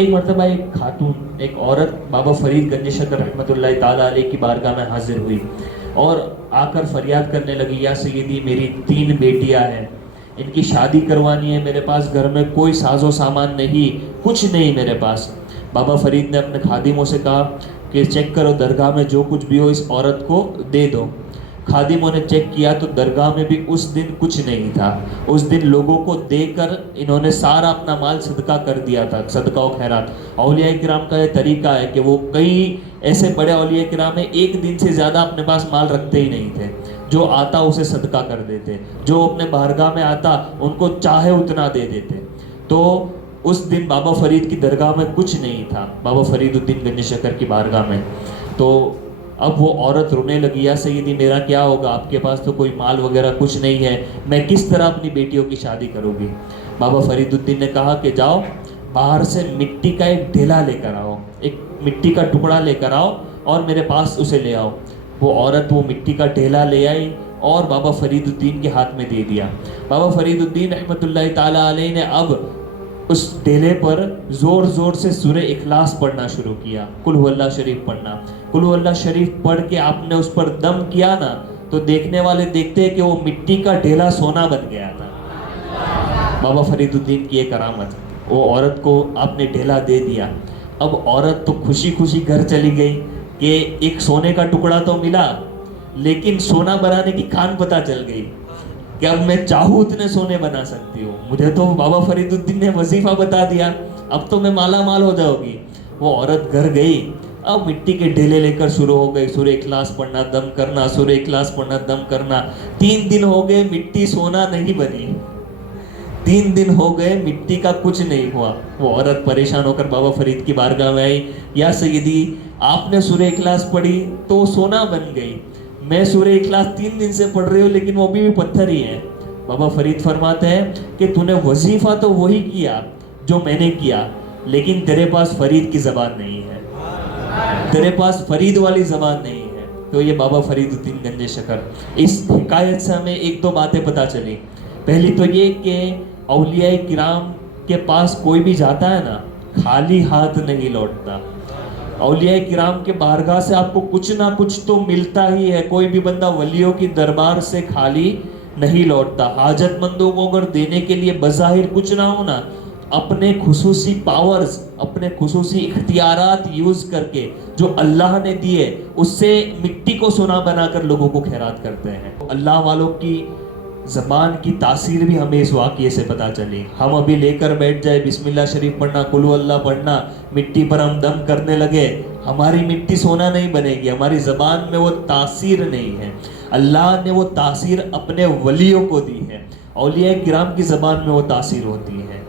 एक मरतबा एक खातून, एक औरत बाबा फरीद गंज शकर रहमतुल्लाह ताला अलैह की बारगाह में हाजिर हुई और आकर फरियाद करने लगी, या सैयदी मेरी 3 बेटियां हैं, इनकी शादी करवानी है, मेरे पास घर में कोई साजो सामान नहीं, कुछ नहीं मेरे पास। बाबा फरीद ने अपने खादिमों से कहा कि चेक करो दरगाह में जो कुछ भी हो इस औरत को दे दो। खादिमों ने चेक किया तो दरगाह में भी उस दिन कुछ नहीं था। उस दिन लोगों को देकर इन्होंने सारा अपना माल सदका कर दिया था, सदका और खैरात। औलिया किराम का ये तरीका है कि वो कई ऐसे बड़े औलिया किराम में एक दिन से ज़्यादा अपने पास माल रखते ही नहीं थे, जो आता उसे सदका कर देते, जो अपने बारगाह में आता उनको चाहे उतना दे देते। तो उस दिन बाबा फरीद की दरगाह में कुछ नहीं था, बाबा फरीदुद्दीन गंज शकर की बारगाह में। तो अब वो औरत रोने लगी, या सैयदी मेरा क्या होगा, आपके पास तो कोई माल वगैरह कुछ नहीं है, मैं किस तरह अपनी बेटियों की शादी करूँगी। बाबा फरीदुद्दीन ने कहा कि जाओ बाहर से मिट्टी का एक ढेला लेकर आओ, एक मिट्टी का टुकड़ा लेकर आओ और मेरे पास उसे ले आओ। वो औरत वो मिट्टी का ढेला ले आई और बाबा फरीदुद्दीन के हाथ में दे दिया। बाबा फरीदुद्दीन रहमतुल्लाह ताला अलैह ने अब उस ढेले पर ज़ोर ज़ोर से सूरह इखलास पढ़ना शुरू किया, कुल हुवल्लाह शरीफ पढ़ना। कुल हुवल्लाह शरीफ पढ़ के आपने उस पर दम किया ना, तो देखने वाले देखते हैं कि वो मिट्टी का ढेला सोना बन गया था। बाबा फरीदुद्दीन की ये करामत। वो औरत को आपने ढेला दे दिया। अब औरत तो खुशी खुशी घर चली गई कि एक सोने का टुकड़ा तो मिला, लेकिन सोना बनाने की खान पता चल गई कि अब मैं चाहूँ उतने सोने बना सकती हूँ। मुझे तो बाबा फरीदुद्दीन ने वजीफा बता दिया, अब तो मैं माला माल हो जाऊंगी। वो औरत घर गई, अब मिट्टी के ढेले लेकर शुरू हो गई सूरह इखलास पढ़ना, दम करना, सूरह इखलास पढ़ना, दम करना। 3 दिन हो गए, मिट्टी सोना नहीं बनी। 3 दिन हो गए, मिट्टी का कुछ नहीं हुआ। वो औरत परेशान होकर बाबा फरीद की बारगाह में आई, या सैयदी आपने सूरह इखलास पढ़ी तो सोना बन गई, मैं सूरह इखलास 3 दिन से पढ़ रही हूँ लेकिन वो भी पत्थर ही है। बाबा फरीद फरमाते हैं कि तूने वजीफा तो वही किया जो मैंने किया, लेकिन तेरे पास फरीद की ज़बान नहीं है, तेरे पास फरीद वाली ज़बान नहीं है। तो ये बाबा फरीदुद्दीन गंज शकर, इस हिकायत से हमें 1-2 बातें पता चली। पहली तो ये कि औलिया किराम के पास कोई भी जाता है ना, खाली हाथ नहीं लौटता। औलिया किराम के बारगाह से आपको कुछ ना कुछ तो मिलता ही है। कोई भी बंदा वलियों की दरबार से खाली नहीं लौटता। हाजतमंदों को अगर देने के लिए बज़ाहिर कुछ ना हो ना, अपने खुसूसी पावर्स, अपने खुसूसी इख्तियारात यूज़ करके जो अल्लाह ने दिए, उससे मिट्टी को सोना बनाकर लोगों को खैरात करते हैं। अल्लाह वालों की ज़बान की तासीर भी हमें इस वाक़ये से पता चली। हम अभी लेकर बैठ जाए बिस्मिल्लाह शरीफ पढ़ना, कुल हुवल्लाह पढ़ना, मिट्टी पर हम दम करने लगे, हमारी मिट्टी सोना नहीं बनेगी, हमारी ज़बान में वो तासीर नहीं है। अल्लाह ने वो तासीर अपने वलियों को दी है, औलिया किराम की ज़बान में वो तासीर होती है।